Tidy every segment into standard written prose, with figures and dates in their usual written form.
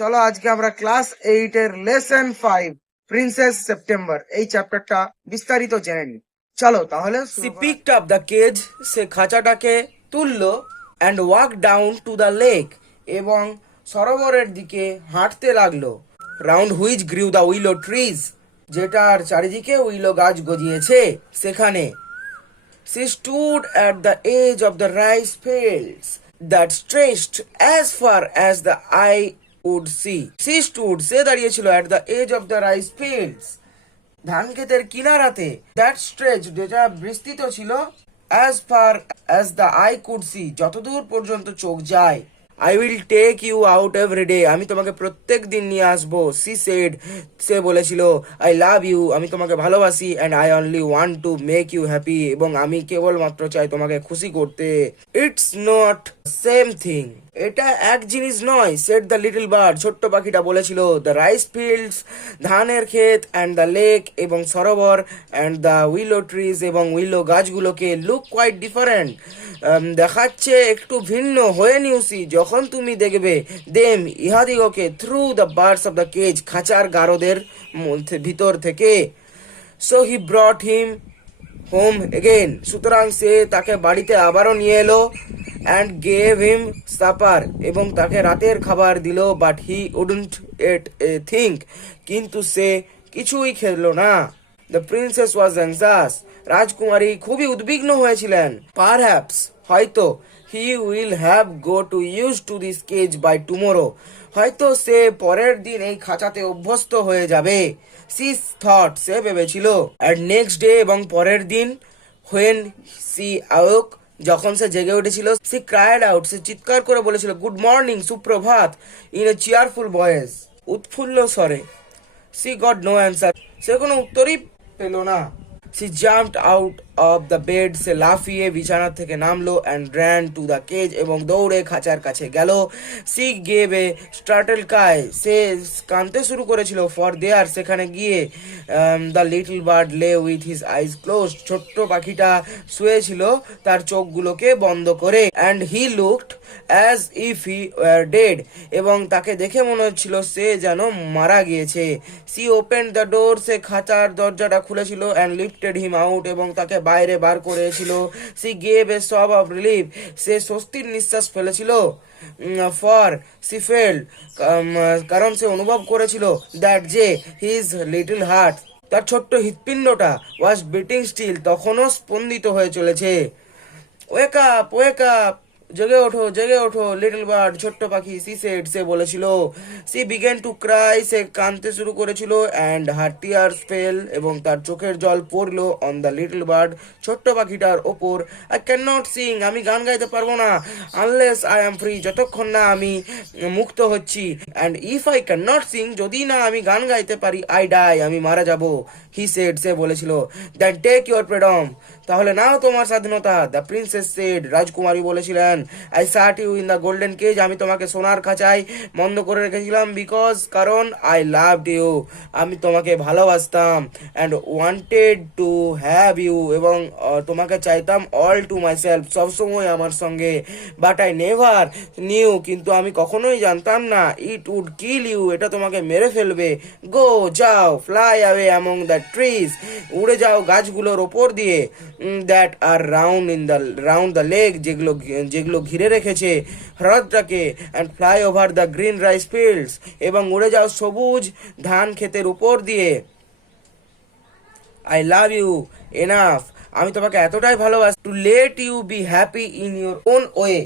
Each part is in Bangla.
চলো আজকে আমরা ক্লাস 8 এর লেসন 5 প্রিন্সেস সেপ্টেম্বর এই চ্যাপ্টারটা বিস্তারিত জেনে নিই। চলো তাহলে She picked up the cage, সে খাঁচাটাকে তুললো and walked down to the lake, এবং সরোবরের দিকে হাঁটতে লাগলো। Round which grew the willow trees, যেটার চারিদিকে উইলো গাছ গজিয়েছে সেখানে। She stood at the edge of the rice fields that stretched as far as the eye would see. She stood, সে দাঁড়িয়েছিল at the edge of the rice fields, ধান ক্ষেতের কিনারাতে, দ্যাট স্ট্রেচ যেটা বিস্তৃত ছিল, as far as the I could see, যতদূর পর্যন্ত চোখ যায়। I will take you out every day, আমি তোমাকে প্রত্যেক দিন নিয়ে আসবো। সি সেড, সে বলেছিল, আই লাভ ইউ, আমি তোমাকে ভালোবাসি, and I only want to make you happy, এবং আমি কেবলমাত্র চাই তোমাকে খুশি করতে। ইটস নট সেম থিং, এটা এক জিনিস নয়। সেড দ্য লিটল বার্ড, ছোট্ট পাখিটা বলেছিল। দ্য রাইস ফিল্ডস, ধানের ক্ষেত, অ্যান্ড দ্য লেক, এবং সরোবর, অ্যান্ড দ্য উইলো ট্রিজ, এবং উইলো গাছগুলোকে, লুক কোয়াইট ডিফারেন্ট, দেখাচ্ছে একটু ভিন্ন। হয়ে নিউসি, যখন তুমি দেখবে, দেম, ইহাদিগকে, through the birds of the cage, খাঁচার গারদের ভিতর থেকে। So he brought him home again, সুতরাং সে তাকে বাড়িতে আবারও নিয়ে এলো। অ্যান্ড গেভ হিম সাপার, এবং তাকে রাতের খাবার দিল। But he wouldn't at A think, কিন্তু সে কিছুই খেলো না। দ্য প্রিন্সেস ওয়াজ অ্যাংজাস, রাজকুমারী খুবই উদ্বিগ্ন হয়েছিলেন। পারহ্যাপস, হয়তো, he will have go to use to this cage by tomorrow, হয়তো সে পরের দিন এই খাঁচাতে অভ্যস্ত হয়ে যাবে। সি থট, সে ভেবেছিল। অ্যাট নেক্সট ডে, এবং পরের দিন, হোয়েন সি আওক, যখন সে জেগে উঠেছিল, সি ক্রাইড আউট, সে চিৎকার করে বলেছিল, গুড মর্নিং, সুপ্রভাত, ইন এ চিয়ারফুল ভয়েস, উৎফুল্ল স্বরে। সি গট নো অ্যান্সার, সে কোনো উত্তরই পেল না। She jumped out of the bed, সে লাফিয়ে বিছানা থেকে নামলো। And ran to the cage, এবং দৌড়ে খাঁচার কাছে গেল। সি গেভ এ স্টার্টেল কাই, সে কাঁদতে শুরু করেছিল। ফর দেয়ার, সেখানে গিয়ে, দ্য লিটল বার্ড লে উইথ হিজ আইজ ক্লোজড, ছোট্ট পাখিটা শুয়েছিল তার চোখগুলোকে বন্ধ করে। And he looked as if he war dead, এবং তাকে দেখে মনে হচ্ছিল সে যেন মারা গিয়েছে। সি ওপেন দ্য ডোর, সে খাঁচার দরজাটা খুলেছিল। অ্যান্ড লিফটেড হিম আউট, এবং তাকে বাইরে বার করেছিল। সি গেভ এ সব অফ রিলিফ, সে স্বস্তির নিঃশ্বাস ফেলেছিল। ফর সি ফেল্ড, কারণ সে অনুভব করেছিল, দ্যাট যে হিজ লিটল হার্ট, তার ছোট্ট হৃৎপিণ্ডটা, ওয়াজ বিটিং স্টিল, তখনও স্পন্দিত হয়ে চলেছে। ওয়েক আপ, ওয়েক আপ, জেগে ওঠো, জেগে ওঠো, লিটল বার্ড, ছোট্ট পাখি, সি সেড, সে বলেছিল। সি বিগেন টু ক্রাই, সে কাঁদতে শুরু করেছিল। অ্যান্ড হার টিয়ার্স ফেল, এবং তার চোখের জল পড়লো। অন দ্য লিটল বার্ড, ছোট্ট পাখিটার ওপর। আই ক্যান নট সিং, আমি গান গাইতে পারবো না। আনলেস আই এম ফ্রি, যতক্ষণ না আমি মুক্ত হচ্ছি। And if I can not sing, যদি না আমি গান গাইতে পারি, আই ডাই, আমি মারা যাব। হি সেড, সে বলেছিল। দ্যাট টেক ইউর ফ্রিডম, তাহলে নাও তোমার স্বাধীনতা। দ্য প্রিন্সেস সেড, রাজকুমারী বলেছিলেন। I shut you in the golden cage, আমি তোমাকে সোনার খাঁচায় বন্ধ করে রেখেছিলাম। বিকজ, কারণ, আই লাভড ইউ, আমি তোমাকে ভালোবাসতাম। And wanted to have you, এবং তোমাকে চাইতাম অল টু মাই সেলফ, সবসময় আমার সঙ্গে। বাট আই নেভার নিউ, কিন্তু আমি কখনোই জানতাম না। ইট উড কিল ইউ, এটা তোমাকে মেরে ফেলবে। গো, যাও, fly away among the trees, উড়ে যাও গাছগুলোর ওপর দিয়ে। That are round the lake, যেগুলো ঘিরে রেখেছে হ্রদটাকে। And fly over the green rice fields, এবং উড়ে যাও সবুজ ধান ক্ষেতের উপর দিয়ে। আই লাভ ইউ এনাফ, আমি তোমাকে এতটাই ভালোবাসি। To let you be happy in your own way,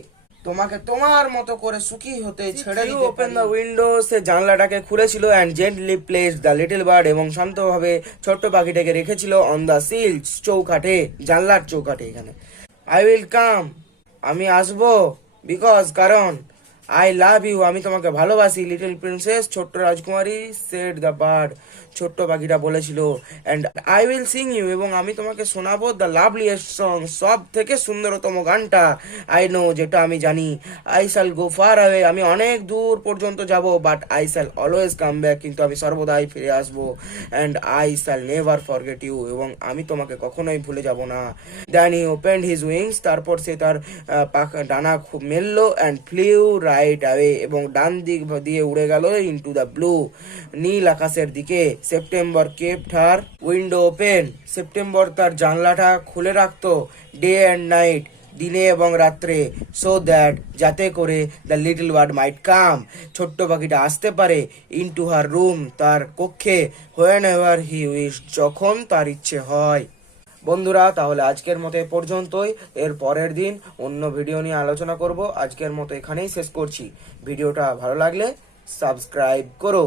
তোমাকে তোমার মতো করে সুখী হতে ছেড়ে দিতে। ওপেন দ্য উইন্ডো, সে জানলাটাকে খুলেছিল। And gently place the little bird, এবং শান্তভাবে ছোট্ট পাখিটাকে রেখেছিল। অন দ্য সিলস, চৌকাঠে, জানলার চৌকাঠে। এখানে আই উইল কাম, আমি আসবো। বিকজ, কারণ, আই লাভ ইউ, আমি তোমাকে ভালোবাসি। লিটল প্রিন্সেস, ছোট্ট রাজকুমারী। সেড দ্য বার্ড, ছোট্ট পাখিটা বলেছিল। And I will sing you, এবং আমি তোমাকে শোনাবো দ্য লাভলিয়েস্ট সং, সব থেকে সুন্দরতম গানটা। আই নো, যেটা আমি জানি। I shall go far away, আমি অনেক দূর পর্যন্ত যাব। But I shall always come back, কিন্তু আমি সর্বদাই ফিরে আসবো। And I shall never forget you, এবং আমি তোমাকে কখনোই ভুলে যাব না। Then he opened his wings, তারপর সে তার ডানা খুব মেললো। অ্যান্ড ফ্লিউ ফ্লাইট অ্যাওয়ে এবং ডান দিক দিয়ে উড়ে গেল ইনটু দ্য ব্লু, নীল আকাশের দিকে। September kept her window open, September তার জানলাটা খুলে রাখতো ডে অ্যান্ড নাইট, দিনে এবং রাত্রে, সো দ্যাট যাতে করে দ্য লিটল বার্ড মাইট কাম, ছোট্ট পাখিটা আসতে পারে, ইনটু হার রুম তার কক্ষে, হোয়েন এভার হি উইশ যখন তার ইচ্ছে হয়। বন্ধুরা, তাহলে আজকের মতো এ পর্যন্তই। এর পরের দিন অন্য ভিডিও নিয়ে আলোচনা করব। আজকের মতো এখানেই শেষ করছি। ভিডিওটা ভালো লাগলে সাবস্ক্রাইব করো।